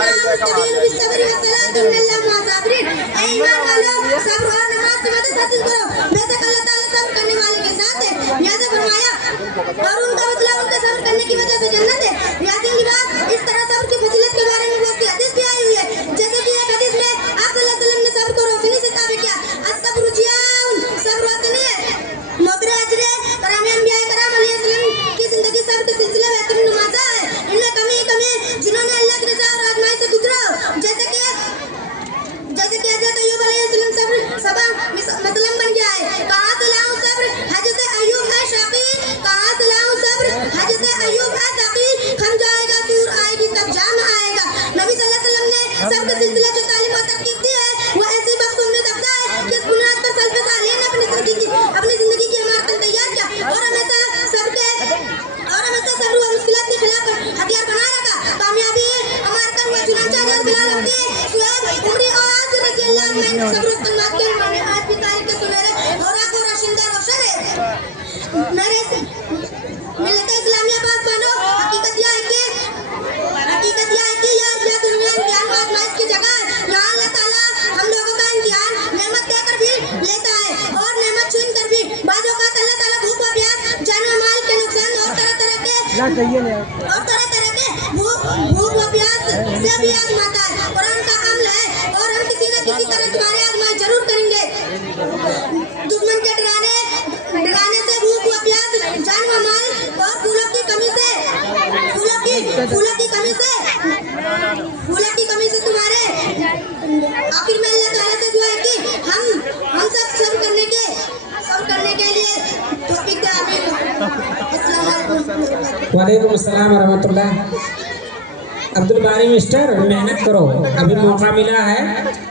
नस्तईनु बिस्सब्रि वस्सलाति इन्नल्लाहा मअस साबिरीन। ऐ ईमान वालों, सब्र और नमाज से मदद हासिल करो, बेशक अल्लाह ताला सब्र करने वाले के साथ है। लिहाजा फरमाया और उनका बदला उनके सब्र करने की वजह से जन्नत है। यासीन की बात इस तरह सब्र की फजीलत के बारे में बहुत सी हदीस भी आई हुई है। जैसे कि एक हदीस में आप सल्लल्लाहु अलैहि वसल्लम ने सब्र को रोशनी से ताबीर किया, अस्सब्रु जियाउन, सब्र रोशनी है। मोहतरम अजरे कराम अंबिया कराम अलैहिस्सलाम की जिंदगी सब्र के सिलसिले में बेहतरीन नुमाजा है। इनमें कमी ही कमी जिन्होंने अल्लाह की रजा और आजमाइश से गुजरा, जैसे कि हजरत अय्यूब अलैहिस्सलाम सब्र सबा मसलम बन गया है। कहाँ से लाऊं सब्र, हजरत अय्यूब है शाफी, कहाँ से लाऊं सब्र, हजरत अय्यूब है ताकि खम जाएगा सूर आएगी तब जाम आएगा। नबी सल्लल्लाहु अलैहि वसल्लम ने सब्र के सिलसिले जो तालीम और तरकीब दी है वो ऐसी बख्शुमद अफ़ज़ा है कि इस बुनियाद पर सल्फ़े सालिहीन ने अपनी जिंदगी की इमारत तैयार किया और हमेशा सब्र व मुश्किलात के खिलाफ हथियार बनाए रखा। कामयाबी हमारे कर हुए चुनांचे हज़रत बिलाल अब्दी सुहैब उमरी और आसिफ रज़ियल्लाहु अन्हु सब्र और इस्तिक़ामत के उन्होंने आज भी तारीख़ के सुनहरे औराक़ और रोशिंदा रोशन है। मेरे मिल्लत इस्लामिया पासबानों, हकीकत यह है कि यह दुनिया इम्तिहान व आज़माइश की जगह है। यहाँ अल्लाह ताला हम लोगों का इम्तिहान नेमत देकर भी लेता है और नेमत छीन कर भी। बाज़ औक़ात अल्लाह ताला भूख व प्यास, जान व माल के नुकसान और तरह-तरह के भूख व प्यास से भी आज़माता है। कुरान का अमल है और हम किसी न किसी तरह तुम्हारी आज़माइश जरूर करेंगे। दुश्मन के डराने से, भूख व प्यास, जान व माल और फूलों की कमी से तुम्हारे। आखिर में अल्लाह ताला से दुआ है कि हम सब सब्र करने के लिए तौफीक दे। आमीन। अस्सलाम वालेकुम। वालेकुम अस्सलाम वरहमतुल्लाह। अब्दुल बारी मिस्टर, मेहनत करो, अभी मौका मिला है।